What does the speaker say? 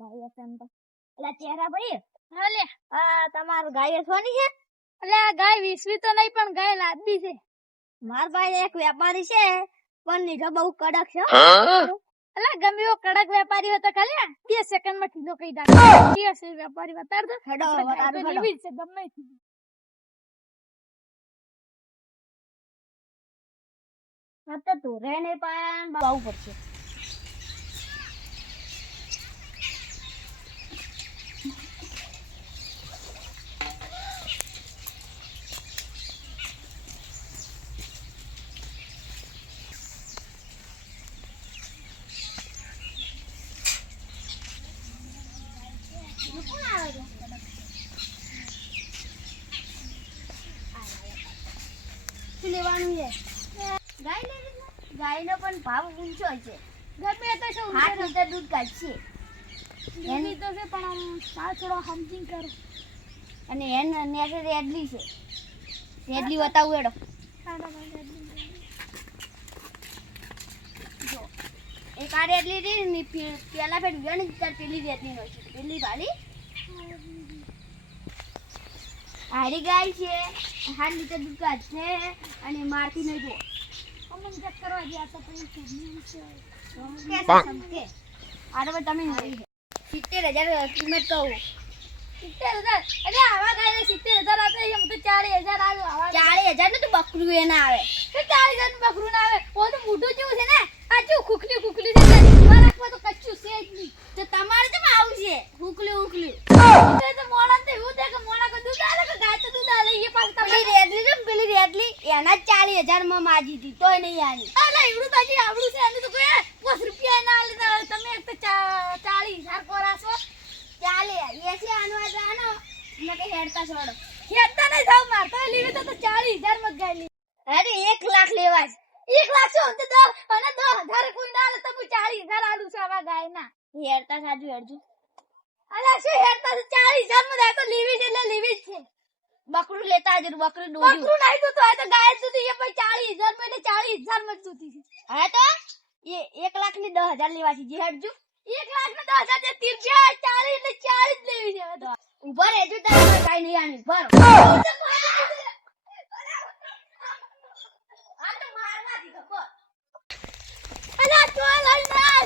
ગાય છે એમ તો. એટલે ચહેરા ભાઈ હાલે તમારું ગાય સોની છે? એટલે આ ગાય વિસવી તો નહીં પણ ગાય લાદવી છે. માર ભાઈ એક વેપારી છે પણ નીચે બહુ કડક છે. એટલે ગમે એવો કડક વેપારી હતો ખાલી 2 સેકન્ડમાં ઠીલો કહી નાખે. કે છે વેપારી બતાડ દો. હેડો આપણે ગાય તો બતાડો, હેડો. લેવી જ છે ગમે તે. હા તો તું રે નહીં પણ બહુ પડશે. લેવાનું છે ગાય લેવી છે. ગાયનો પણ ભાવ ઊંચો છે. ગમે તે શું 8 લીટર દૂધ કાઢશે એની તો છે પણ આમ સાવ થોડો સમજીને કરો. અને એને નેસે રેડલી છે. રેડલી બતાવું એડો. જો એક આ રેડલી રહી ને પેલા ફેર ગણી તાર પેલી રેડલી હોય છે. પેલી ભાડી હારી ગાય છે. 8 લીટર દૂધ કાઢશે અને મારતી નહીં જો. અમને ચેક કરવા ગયા તો પછી કેમ છે. કે આરે તમે નહીં 70,000 કિંમત કહું. 70,000 એટલે આવા ગાય 70,000 આપે એમ તો 40,000 આવે આવા 40,000 નું તો બકરું એ ના આવે. તો 40,000 નું બકરું ના આવે. ઓ તો મોઢું જેવું છે ને આ ચૂ ખુખલી છે મારા રાખવા તો કચ્ચું છે જ નહીં. તો તમારે કેમ આવું છે હુકલું તો મોણા તો એવું દે કે મોણા કો દૂધ આલે કે ગાય તો દૂધ આલે એ પાછું પેલી તમારે રેડલી છે ને પેલી રેડલી એના જ 40,000 માં માજી હતી તોય નહીં આની. અલે એવડું તાજી આવડું છે એનું તો કોઈ 5 રૂપિયા ના આલે તો તમે એક તો 40,000 કોરાસો 40 એસી આનો આનો ને કે હેડતા છોડો. ખેતતા નહીં થાવ માર તો લીવે તો 40,000 માં ગાય લી. અરે 1 લાખ લેવા છે. 1 લાખ શું તો 10 અને 10,000 કોઈ ના આલે તો 40,000 આલું છે આવા ગાય ના. હેડતા સાજુ હેડજો. અલા શું હેડતા 40,000 માં ગાય તો લીવી છે એટલે લીવી જ છે. બકરું લેતા આવજો બકરું દોડ્યું. બકરું નહીં તો આ તો ગાય સુધી એ પછી 40,000 માં એટલે 40,000 માં જ જોતી છે. હા તો એ 1 લાખ ની 10,000 લેવા છે. જે હેડજો 1 લાખ ને 10,000 જે 30 40 એટલે 40 જ લેવી છે હવે તો. ઉભા રહેજો તારે કાઈ નહીં આની ભરો. અલા તો લઈને આ